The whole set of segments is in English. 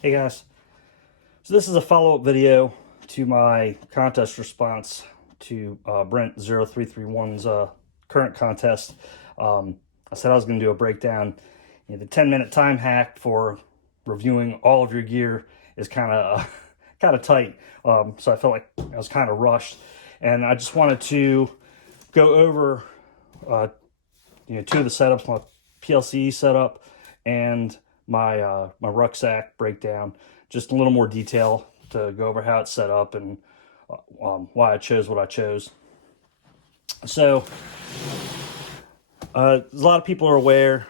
Hey guys, so this is a follow-up video to my contest response to Brent0331's current contest. I said I was going to do a breakdown. The 10-minute time hack for reviewing all of your gear is kind of tight, so I felt like I was kind of rushed, and I just wanted to go over two of the setups, my PLCE setup and my rucksack breakdown, just a little more detail to go over how it's set up and why I chose what I chose. So a lot of people are aware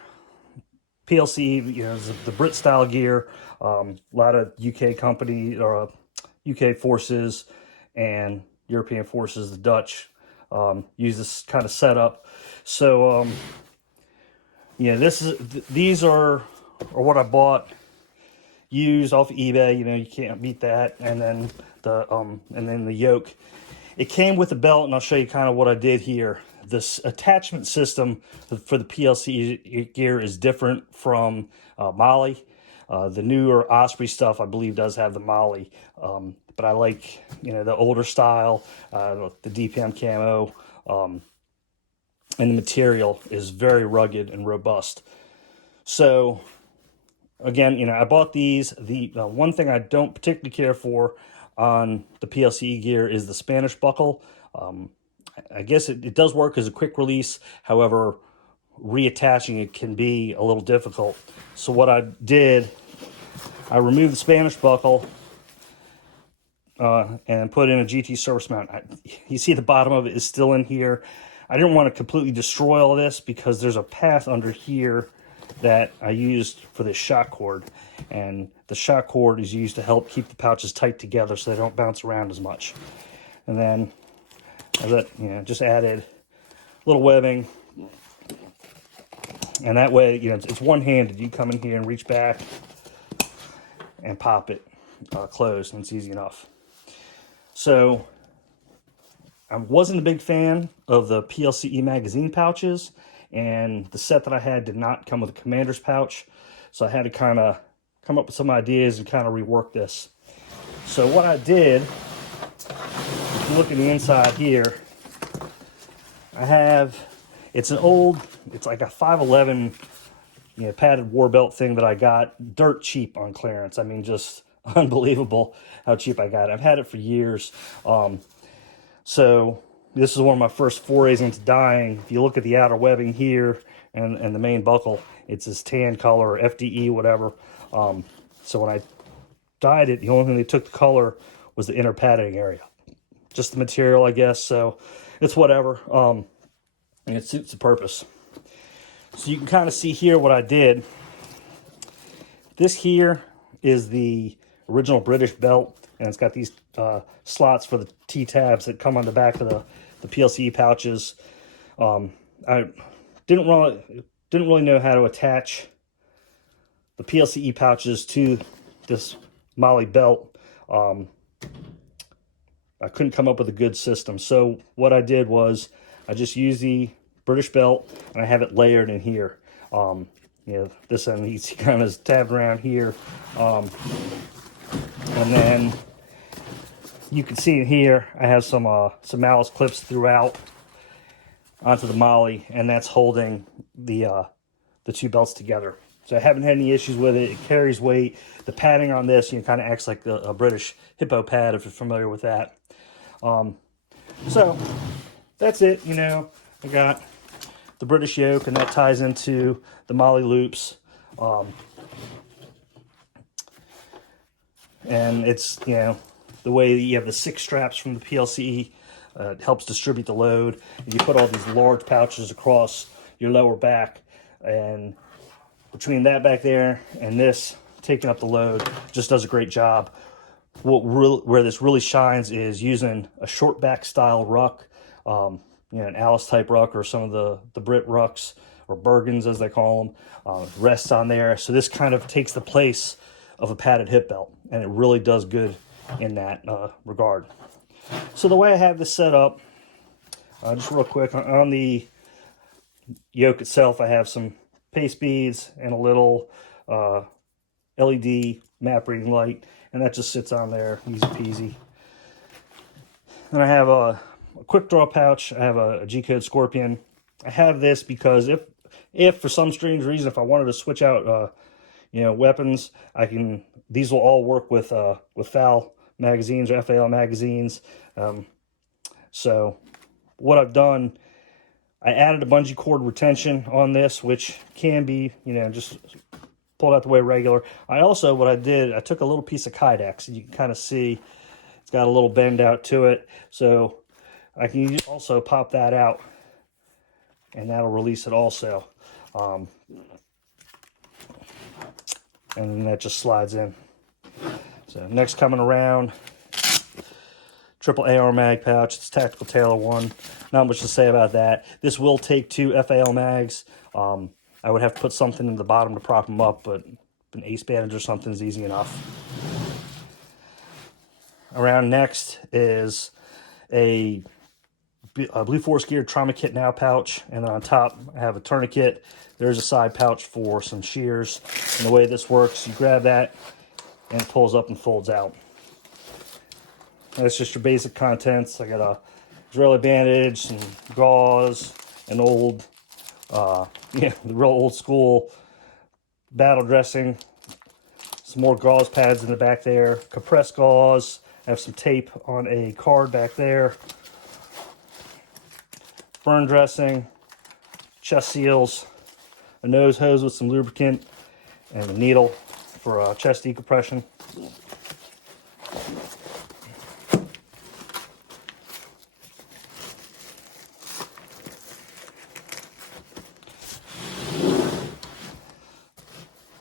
PLCE, is the Brit style gear. A lot of UK companies or UK forces and European forces, the Dutch, use this kind of setup. So these are what I bought used off eBay. You can't beat that. And then the Yoke. It came with a belt, and I'll show you kind of what I did here. This attachment system for the PLC gear is different from Molly. The newer Osprey stuff, I believe, does have the Molly, but I like the older style, the DPM camo, and the material is very rugged and robust. So again, I bought these. The one thing I don't particularly care for on the PLCE gear is the Spanish buckle. I guess it does work as a quick release. However, reattaching it can be a little difficult. So what I did, I removed the Spanish buckle and put in a GT surface mount. You see the bottom of it is still in here. I didn't want to completely destroy all this because there's a path under here that I used for this shock cord, and the shock cord is used to help keep the pouches tight together so they don't bounce around as much. And then just added a little webbing, and that way it's one-handed. You come in here and reach back and pop it closed, and it's easy enough. So I wasn't a big fan of the PLCE magazine pouches, and the set that I had did not come with a commander's pouch, so I had to kind of come up with some ideas and kind of rework this. So what I did, if you look at the inside here, it's like a 511 padded war belt thing that I got dirt cheap on clearance. I mean, just unbelievable how cheap I got it. I've had it for years. So this is one of my first forays into dyeing. If you look at the outer webbing here and the main buckle, it's this tan color, or FDE, whatever. So when I dyed it, the only thing that took the color was the inner padding area. Just the material, I guess. So it's whatever. And it suits the purpose. So you can kind of see here what I did. This here is the original British belt, and it's got these slots for the T-tabs that come on the back of the PLCE pouches. I didn't really know how to attach the PLCE pouches to this Molly belt. I couldn't come up with a good system. So what I did was I just used the British belt, and I have it layered in here. This end, you see kind of tabbed around here. And then you can see in here, I have some malice clips throughout onto the Molly, and that's holding the two belts together. So I haven't had any issues with it. It carries weight. The padding on this, kind of acts like a British hippo pad, if you're familiar with that. So that's it. I got the British yoke, and that ties into the Molly loops. And it's, the way that you have the 6 straps from the PLCE, helps distribute the load. And you put all these large pouches across your lower back, and between that back there and this taking up the load, just does a great job. Where this really shines is using a short back style ruck, an Alice type ruck, or some of the Brit rucks, or Bergens as they call them, rests on there. So this kind of takes the place of a padded hip belt, and it really does good in that regard. So the way I have this set up, just real quick, on the yoke itself, I have some paste beads and a little LED map reading light, and that just sits on there, easy peasy. Then I have a quick draw pouch. I have a G-Code Scorpion. I have this because if for some strange reason, if I wanted to switch out, weapons, these will all work with FAL magazines or FAL magazines. So what I've done, I added a bungee cord retention on this, which can be, just pulled out the way regular. What I did, I took a little piece of Kydex, and you can kind of see it's got a little bend out to it. So I can also pop that out, and that'll release it also. And then that just slides in. So next coming around, triple AR mag pouch. It's Tactical Tailor 1. Not much to say about that. This will take 2 FAL mags. I would have to put something in the bottom to prop them up, but an ace bandage or something is easy enough. Around next is a Blue Force Gear Trauma Kit Now pouch, and then on top I have a tourniquet. There's a side pouch for some shears, and the way this works, you grab that and it pulls up and folds out. That's just your basic contents. I got a Israeli bandage, some gauze, an old, the real old school battle dressing, some more gauze pads in the back there, compressed gauze. I have some tape on a card back there, burn dressing, chest seals, a nose hose with some lubricant, and a needle for chest decompression.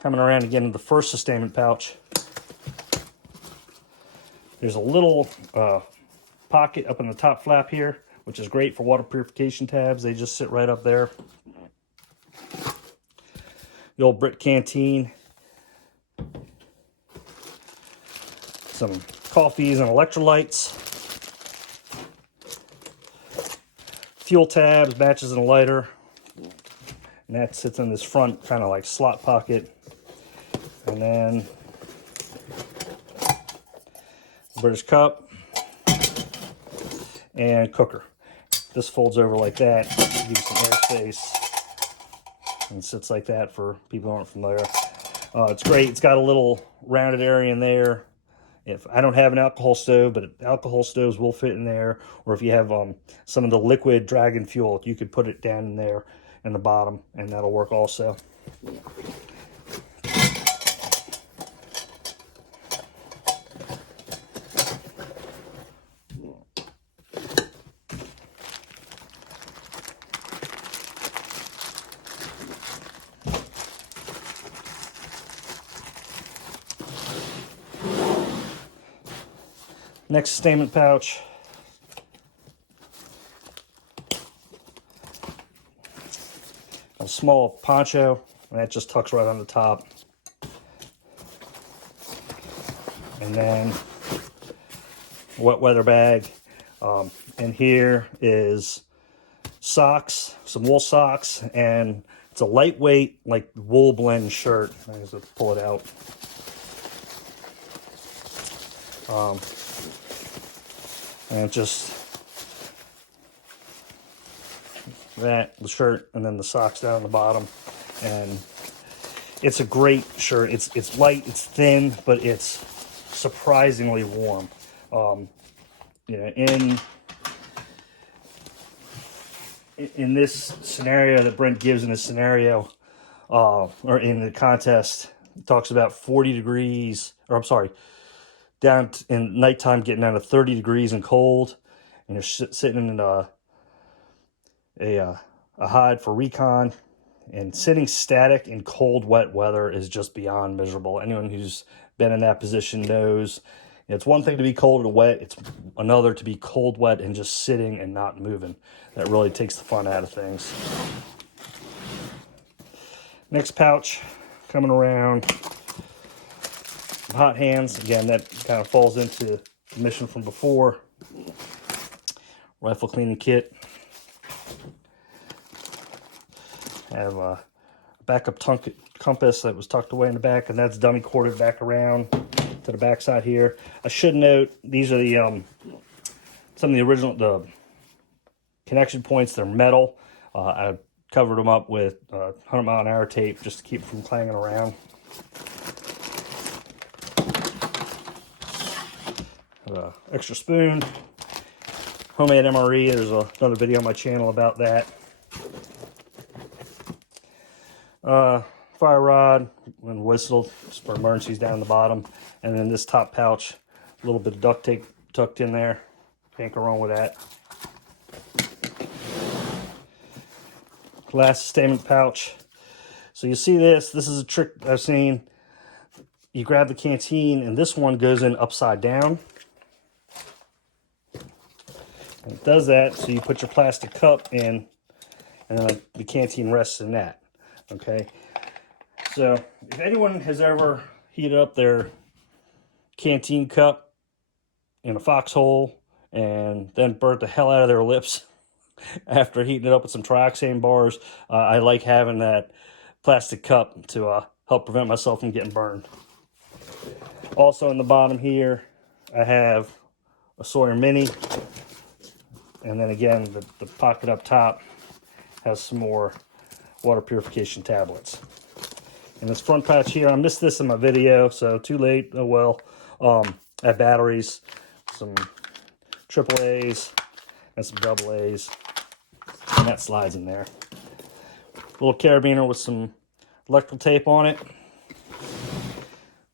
Coming around again to the first sustainment pouch. There's a little pocket up in the top flap here, which is great for water purification tabs. They just sit right up there. The old Brit canteen. Some coffees and electrolytes. Fuel tabs, matches, and a lighter. And that sits in this front kind of like slot pocket. And then British cup and cooker. This folds over like that, gives some airspace, and sits like that for people who aren't familiar. It's great. It's got a little rounded area in there. If I don't have an alcohol stove, but alcohol stoves will fit in there, or if you have some of the liquid dragon fuel, you could put it down in there in the bottom, and that'll work also. Next sustainment pouch. A small poncho, and that just tucks right on the top. And then a wet weather bag. And here is socks, some wool socks, and it's a lightweight, like wool blend shirt. I just have to pull it out. And just that, the shirt, and then the socks down the bottom. And it's a great shirt. It's light, it's thin, but it's surprisingly warm. In this scenario that Brent gives in this scenario, or in the contest, it talks about 40 degrees, or I'm sorry, down in nighttime getting down to 30 degrees and cold, and you're sitting in a hide for recon, and sitting static in cold, wet weather is just beyond miserable. Anyone who's been in that position knows it's one thing to be cold and wet, it's another to be cold, wet, and just sitting and not moving. That really takes the fun out of things. Next pouch, coming around. Hot hands, again, that kind of falls into the mission from before. Rifle cleaning kit. Have a backup compass that was tucked away in the back, and that's dummy corded back around to the back side here. I should note these are the some of the original connection points. They're metal. I covered them up with 100-mile-an-hour tape just to keep them from clanging around. Extra spoon, homemade MRE. There's another video on my channel about that. Fire rod and whistle just for emergencies down the bottom, and then this top pouch, a little bit of duct tape tucked in there. Can't go wrong with that. Last Sustainment pouch. So you see this is a trick I've seen. You grab the canteen, and this one goes in upside down. And it does that, so you put your plastic cup in, and then the canteen rests in that. Okay, so if anyone has ever heated up their canteen cup in a foxhole and then burnt the hell out of their lips after heating it up with some trioxane bars, I like having that plastic cup to help prevent myself from getting burned. Also in the bottom here, I have a Sawyer Mini, and then again, the pocket up top has some more water purification tablets. And this front pouch here, I missed this in my video, so too late, oh well. I have batteries, some AAAs, and some AA's, and that slides in there. Little carabiner with some electrical tape on it.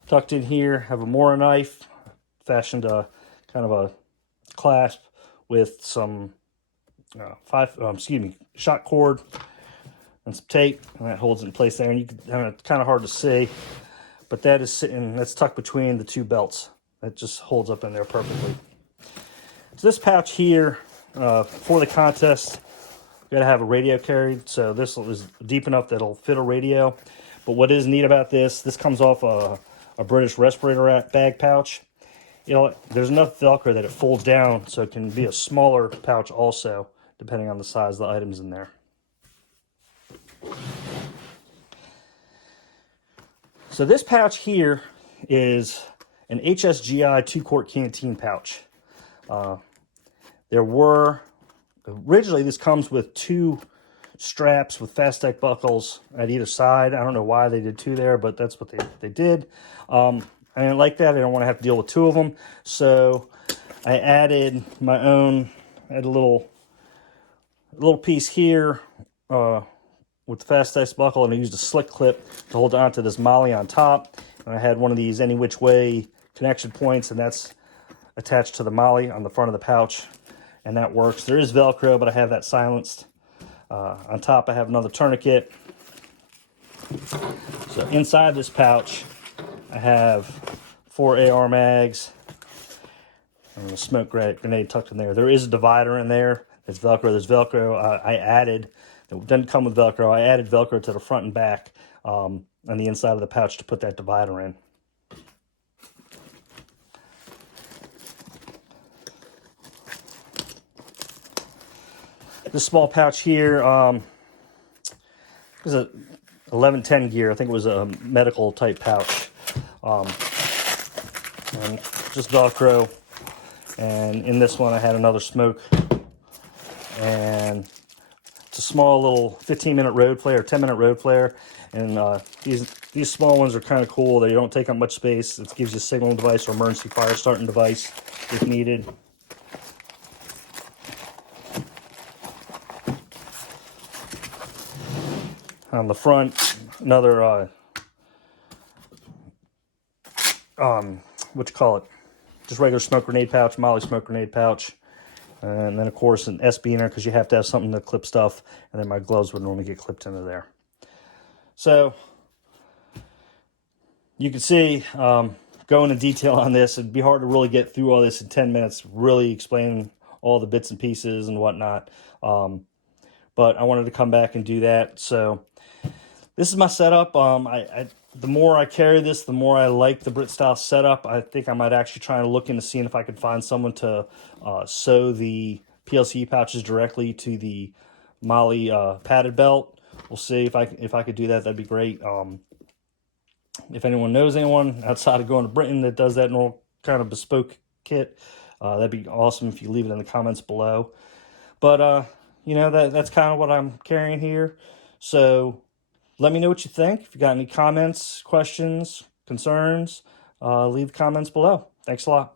Tucked in here, have a Mora knife, fashioned a kind of a clasp with some shot cord and some tape, and that holds it in place there. And you can, it's kind of hard to see, but that is sitting, that's tucked between the two belts. That just holds up in there perfectly. So this pouch here, for the contest, you gotta have a radio carried. So this is deep enough that it'll fit a radio. But what is neat about this comes off a British respirator bag pouch. You know, there's enough Velcro that it folds down, so it can be a smaller pouch also, depending on the size of the items in there. So this pouch here is an HSGI 2-quart canteen pouch. Originally this comes with 2 straps with Fastech buckles at either side. I don't know why they did 2 there, but that's what they did. I didn't like that. I don't want to have to deal with 2 of them. So I added my own, I had a little piece here with the Fastech buckle, and I used a slick clip to hold onto this molly on top. And I had one of these any which way connection points, and that's attached to the molly on the front of the pouch, and that works. There is Velcro, but I have that silenced. On top I have another tourniquet. So inside this pouch I have 4 AR mags and a smoke grenade tucked in there. There is a divider in there. There's Velcro. There's Velcro. I added, it didn't come with Velcro. I added Velcro to the front and back on the inside of the pouch to put that divider in. This small pouch here is a 1110 gear. I think it was a medical type pouch. And just Velcro. And in this one I had another smoke. And it's a small little 15-minute road flare, 10-minute road flare. And these small ones are kind of cool. They don't take up much space. It gives you a signaling device or emergency fire starting device if needed. On the front, another what you call it? Just regular smoke grenade pouch, Molly smoke grenade pouch, and then of course an S-beaner because you have to have something to clip stuff, and then my gloves would normally get clipped into there. So you can see, going into detail on this, it'd be hard to really get through all this in 10 minutes, really explain all the bits and pieces and whatnot. But I wanted to come back and do that. So this is my setup. The more I carry this, the more I like the Brit style setup. I think I might actually try and look into seeing if I could find someone to sew the PLCE pouches directly to the Molly padded belt. We'll see if I could do that. That'd be great. If anyone knows anyone outside of going to Britain that does that normal kind of bespoke kit, that'd be awesome if you leave it in the comments below. But you know, that's kind of what I'm carrying here. So let me know what you think. If you got any comments, questions, concerns, leave comments below. Thanks a lot.